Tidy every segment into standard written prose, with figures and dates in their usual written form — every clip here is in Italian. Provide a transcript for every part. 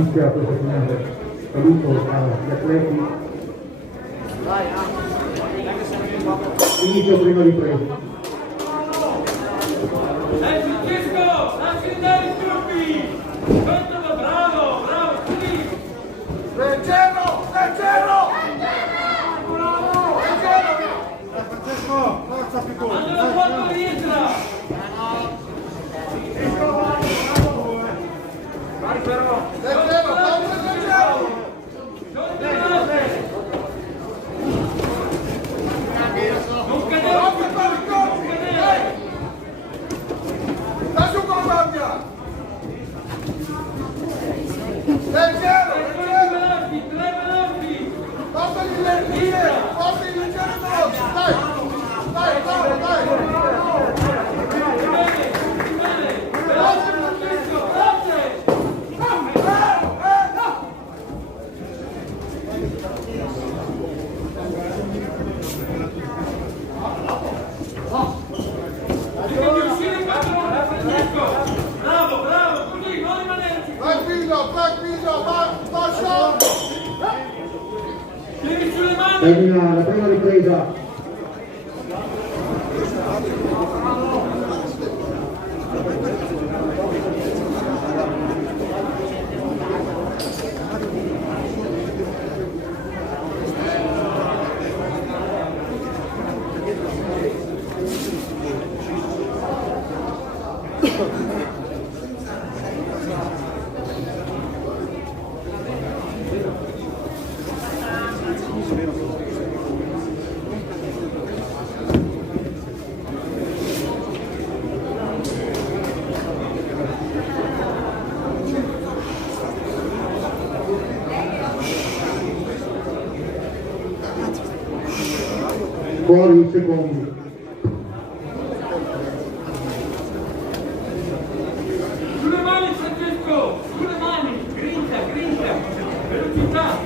inizia questa finale. Saluto agli atleti. Inizio prima ripresa. Francesco, lasci andare i truppi! Bravo, bravo, così! Leggero! Leggero! Francesco, forza più corta! Allora quando rientra! Vai però! Leggero, leggero! Non cadere! Non cadere! Dai su con la sabbia! Leggero, leggero! Tre veloci! Portali leggero! Portali leggero veloci! Dai! Dai, bravo, dai! Veloce, Francesco, veloce! Devi uscire in padrone, Francesco! Bravo, bravo, così, non rimanerci! Tranquillo, basta! Tiri sulle mani! Termina la prima ripresa. Fuori i secondi. Sulle mani, Francesco! Sulle mani! Grinta, grinta! Velocità!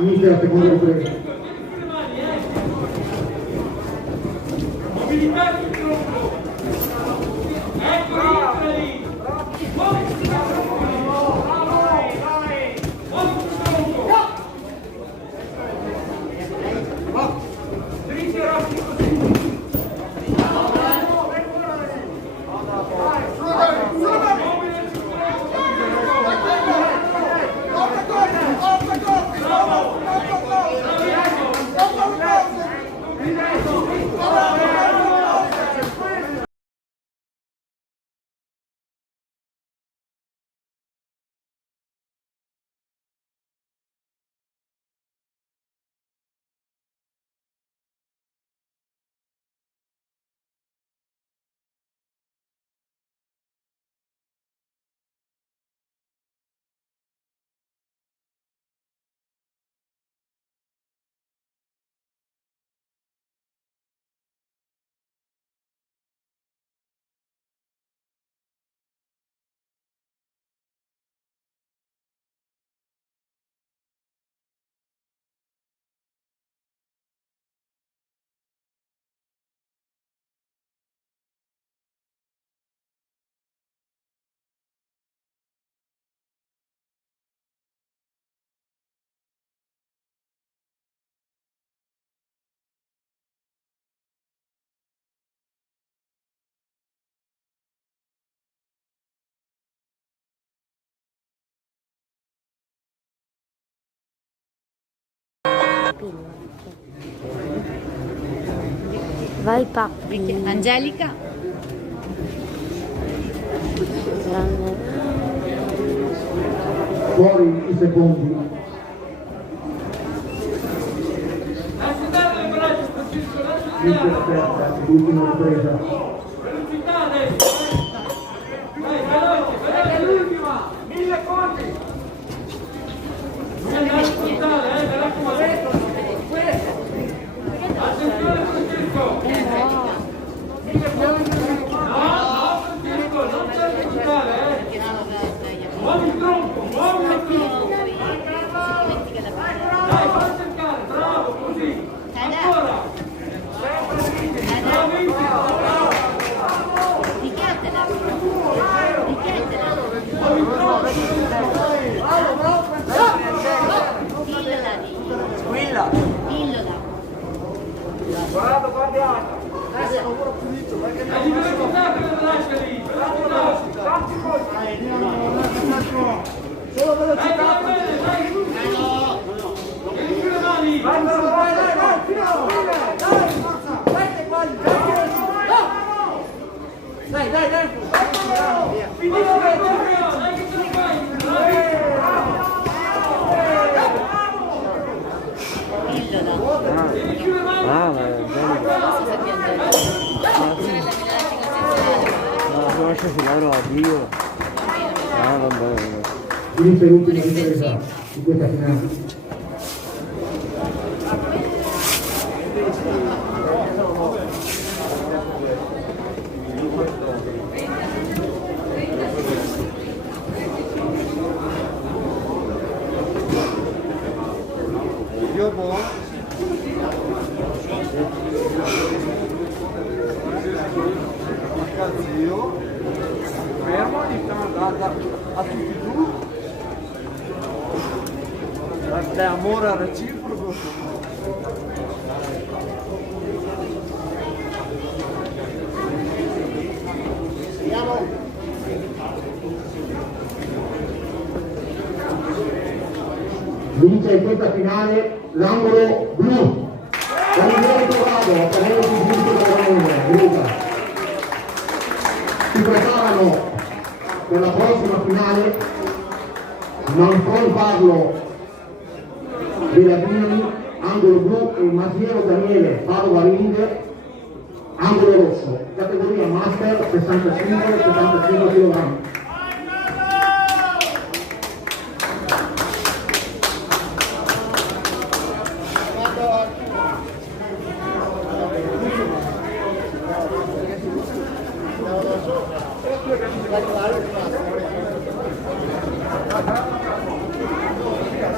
Inizia la seconda ripresa. Sulle mani, Mobilità sul tronco! Ecco, rientra lì! Muoviti sul tronco! Muoviti sul tronco! Dritti e rossi così! Vai papi. Angelica. Fuori i secondi. Lasci andare le braccia, Francesco, lasci Inizia andare! l'ultima ripresa. Velocità adesso! Vai, veloce, veloce! L'ultima! 1000 conti! Non andare a ascoltare, mi raccomando! Attenzione, Francesco! No, Francesco, non c'è da ascoltare, Muovi il tronco, muovi il tronco! Dai, fai cercare, bravo, così! Ancora! Bravissimo, bravo! Richiatela. Muovi il tronco! Guarda, guardiamo. Adesso è lavoro pulito, perché La libertà per lascia lì. tanti colpi. Solo velocità. Dai, bene, dai. Chiudi le mani. Vai, fino. Dai, forza. Dai, che vai. Dai. Finisci la correre, dai che ce la fai. Devi chiudere le mani. Lascia filare a Dio. Vabbè. Finisce l'ultima ripresa di questa finale. Dio buono. Zio. Fermo ogni tanto, a tutti e due. Da amore reciproco. Vince in questa finale l'angolo blu. Daniele Corrado, Canelo di Vinto Luca. Si preparano per la prossima finale Manfron Parlo Belladini, angolo blu, e Masiero Daniele Padova Ring, angolo rosso, categoria master 65 kg.